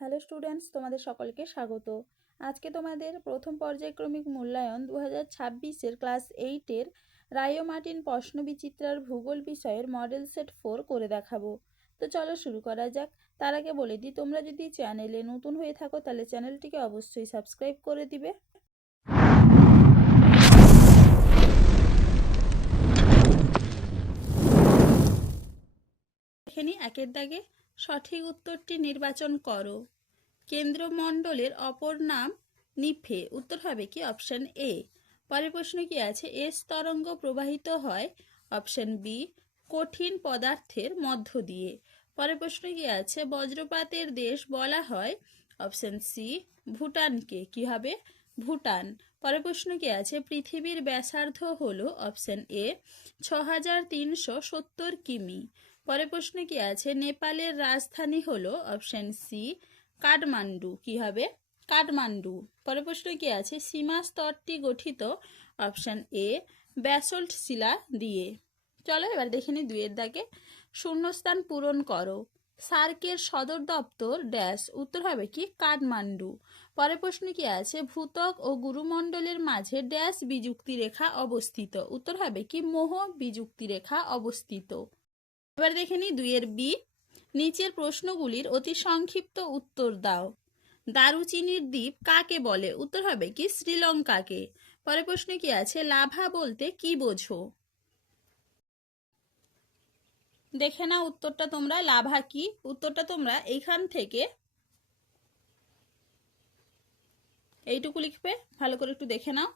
Hello students, তোমাদের সকলকে স্বাগত। আজকে তোমাদের প্রথম পর্যায়ক্রমিক মূল্যায়ন 2026-এর ক্লাস 8-এর রায় ও মার্টিন প্রশ্নবিচিত্রার ভূগোল বিষয়ের মডেল সেট 4 করে দেখাবো। তো চলো শুরু করা যাক। তার আগে বলে দিই, তোমরা যদি চ্যানেলে নতুন হয়ে থাকো তাহলে চ্যানেলটিকে অবশ্যই সাবস্ক্রাইব করে দিবে। এখানে একের দাগে সঠিক উত্তরটি নির্বাচন করো। কেন্দ্রমণ্ডলের অপর নাম নিফে। উত্তর হবে কি অপশন এ। পরের প্রশ্ন কি আছে? এস তরঙ্গ প্রবাহিত হয় অপশন বি কঠিন পদার্থের মধ্য দিয়ে। পরের প্রশ্ন কি আছে? বজ্রপাতের দেশ বলা হয় অপশন সি ভুটানকে। কি হবে? ভুটান। পরের প্রশ্ন কি আছে? পৃথিবীর ব্যাসার্ধ হলো অপশন এ 6370 কিমি। পরের প্রশ্ন কি আছে? নেপালের রাজধানী হলো অপশন সি কাঠমান্ডু। কি হবে? কাঠমান্ডু। পরের প্রশ্ন কি আছে? সীমা স্তরটি গঠিত অপশন এ ব্যাসল্ট শিলা দিয়ে। চলো এবার দেখে নি দুইয়ের দাগে শূন্যস্থান পূরণ করো। সার্কের সদর দপ্তর ড্যাশ। উত্তর হবে কি কাঠমান্ডু। পরের প্রশ্ন কি আছে? ভূত্বক ও গুরুমণ্ডলের মাঝে ড্যাশ বিযুক্তি রেখা অবস্থিত। উত্তর হবে কি মোহ বিযুক্তি রেখা অবস্থিত। এবার দেখে নি দুইয়ের বি। নিচের প্রশ্নগুলির অতি সংক্ষিপ্ত উত্তর দাও। দারুচিনির দ্বীপ কাকে বলে? উত্তর হবে কি শ্রীলঙ্কাকে। পরের প্রশ্ন কি আছে? লাভা বলতে কি বোঝো? দেখে নাও উত্তরটা তোমরা। লাভা কি? উত্তরটা তোমরা এইখান থেকে এইটুকু লিখবে। ভালো করে একটু দেখে নাও।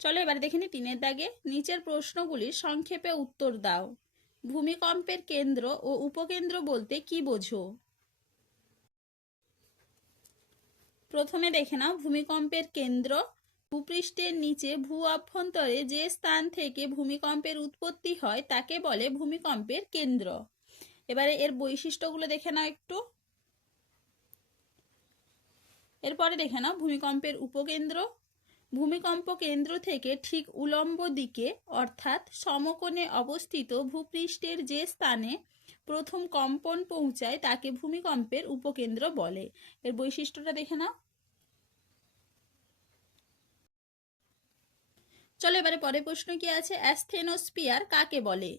চলো এবার দেখে নি তিনের দাগে নিচের প্রশ্নগুলির সংক্ষেপে উত্তর দাও। ভূমিকম্পের কেন্দ্র ও উপকেন্দ্র বলতে কি বোঝো? প্রথমে দেখে নাও ভূমিকম্পের কেন্দ্র ভূপৃষ্ঠের নিচে ভূ অভ্যন্তরে যে স্থান থেকে ভূমিকম্পের উৎপত্তি হয় তাকে বলে ভূমিকম্পের কেন্দ্র। এবারে এর বৈশিষ্ট্যগুলো দেখে নাও একটু। এরপরে দেখে নাও ভূমিকম্পের উপকেন্দ্র। ভূমিকম্প কেন্দ্র থেকে ঠিক উলম্ব দিকে অর্থাৎ সমকোণে অবস্থিত ভূপৃষ্ঠের যে স্থানে প্রথম কম্পন পৌঁছায় তাকে ভূমিকম্পের উপকেন্দ্র বলে। এর বৈশিষ্ট্যটা দেখে নাও। চলো এবারে পরের প্রশ্ন কি আছে? অ্যাসথেনোস্ফিয়ার কাকে বলে?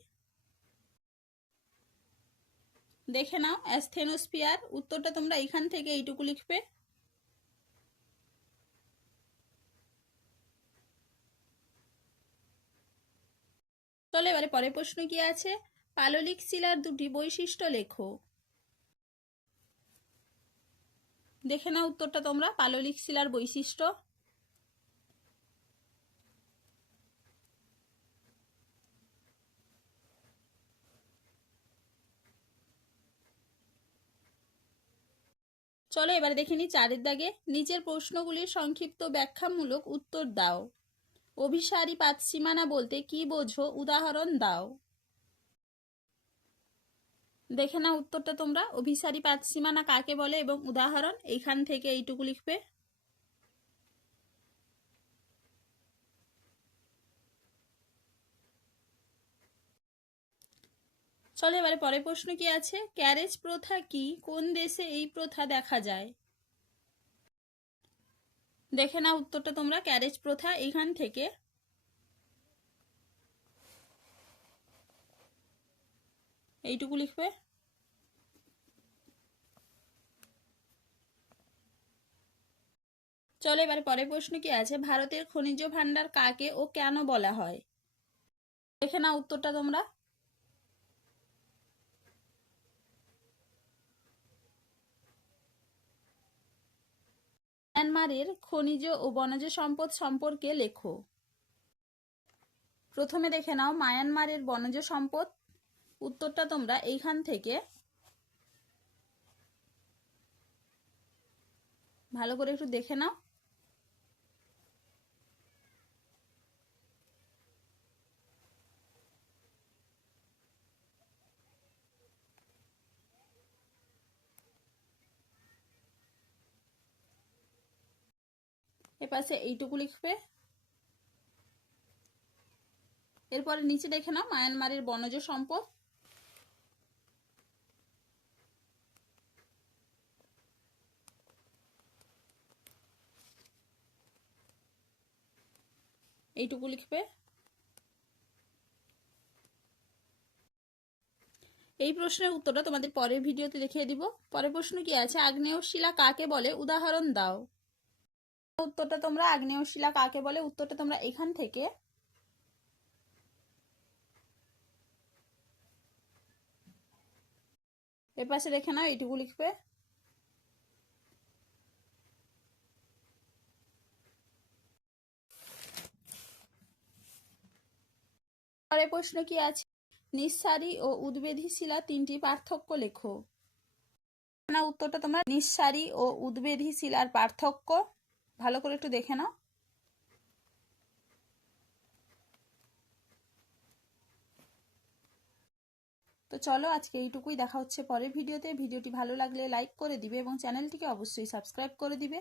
দেখে নাও অ্যাসথেনোস্ফিয়ার। উত্তরটা তোমরা এখান থেকে এইটুকু লিখবে। চলো এবারে পরের প্রশ্ন কি আছে? পাললিক শিলার দুটি বৈশিষ্ট্য লেখো। দেখে নাও উত্তরটা তোমরা। পাললিক শিলার বৈশিষ্ট্য। চলো এবার দেখে নি চারের দাগে নিচের প্রশ্নগুলির সংক্ষিপ্ত ব্যাখ্যামূলক উত্তর দাও। অভিসারী পাতসীমানা বলতে কি বোঝো? উদাহরণ দাও। দেখে নাও উত্তরটা তোমরা। অভিসারী পাতসীমানা কাকে বলে এবং উদাহরণ এইখান থেকে এইটুকু লিখবে। চলো এবারে পরের প্রশ্ন কি আছে? ক্যারেজ প্রথা কি? কোন দেশে এই প্রথা দেখা যায়? দেখে নাও উত্তরটা তোমরা। ক্যারেজ প্রথা এখান থেকে এইটুকু লিখবে। চলো এবারে পরের প্রশ্ন কি আছে? ভারতের খনিজ ভাণ্ডার কাকে ও কেন বলা হয়? দেখে নাও উত্তরটা তোমরা। মায়ানমারের খনিজ ও বনজ সম্পদ সম্পর্কে লেখো। প্রথমে দেখে নাও মায়ানমারের বনজ সম্পদ। উত্তরটা তোমরা এইখান থেকে ভালো করে একটু দেখে নাও। এপাশে এইটুকু লিখবে। এরপরে নিচে দেখে নাও মায়ানমারের বনজ সম্পদ। এইটুকু লিখবে। এই প্রশ্নের উত্তরটা তোমাদের পরের ভিডিওতে দেখিয়ে দিব। পরের প্রশ্ন কি আছে, আগ্নেয় শিলা কাকে বলে, উদাহরণ দাও। উত্তরটা তোমরা আগ্নেয় শিলা কাকে বলে উত্তরটা তোমরা এখান থেকে এর পাশে দেখে নাও, এইটুকু লিখবে। পরের প্রশ্ন কি আছে, নিঃসারী ও উদ্বেধী শিলা তিনটি পার্থক্য লেখো। না, উত্তরটা তোমরা নিঃসারী ও উদ্বেধী শিলার পার্থক্য ভালো করে একটু দেখে নাও। তো চলো আজকে এইটুকুই, দেখা হচ্ছে পরের ভিডিওতে। ভিডিওটি ভালো লাগলে লাইক করে দিবে এবং চ্যানেলটিকে অবশ্যই সাবস্ক্রাইব করে দিবে।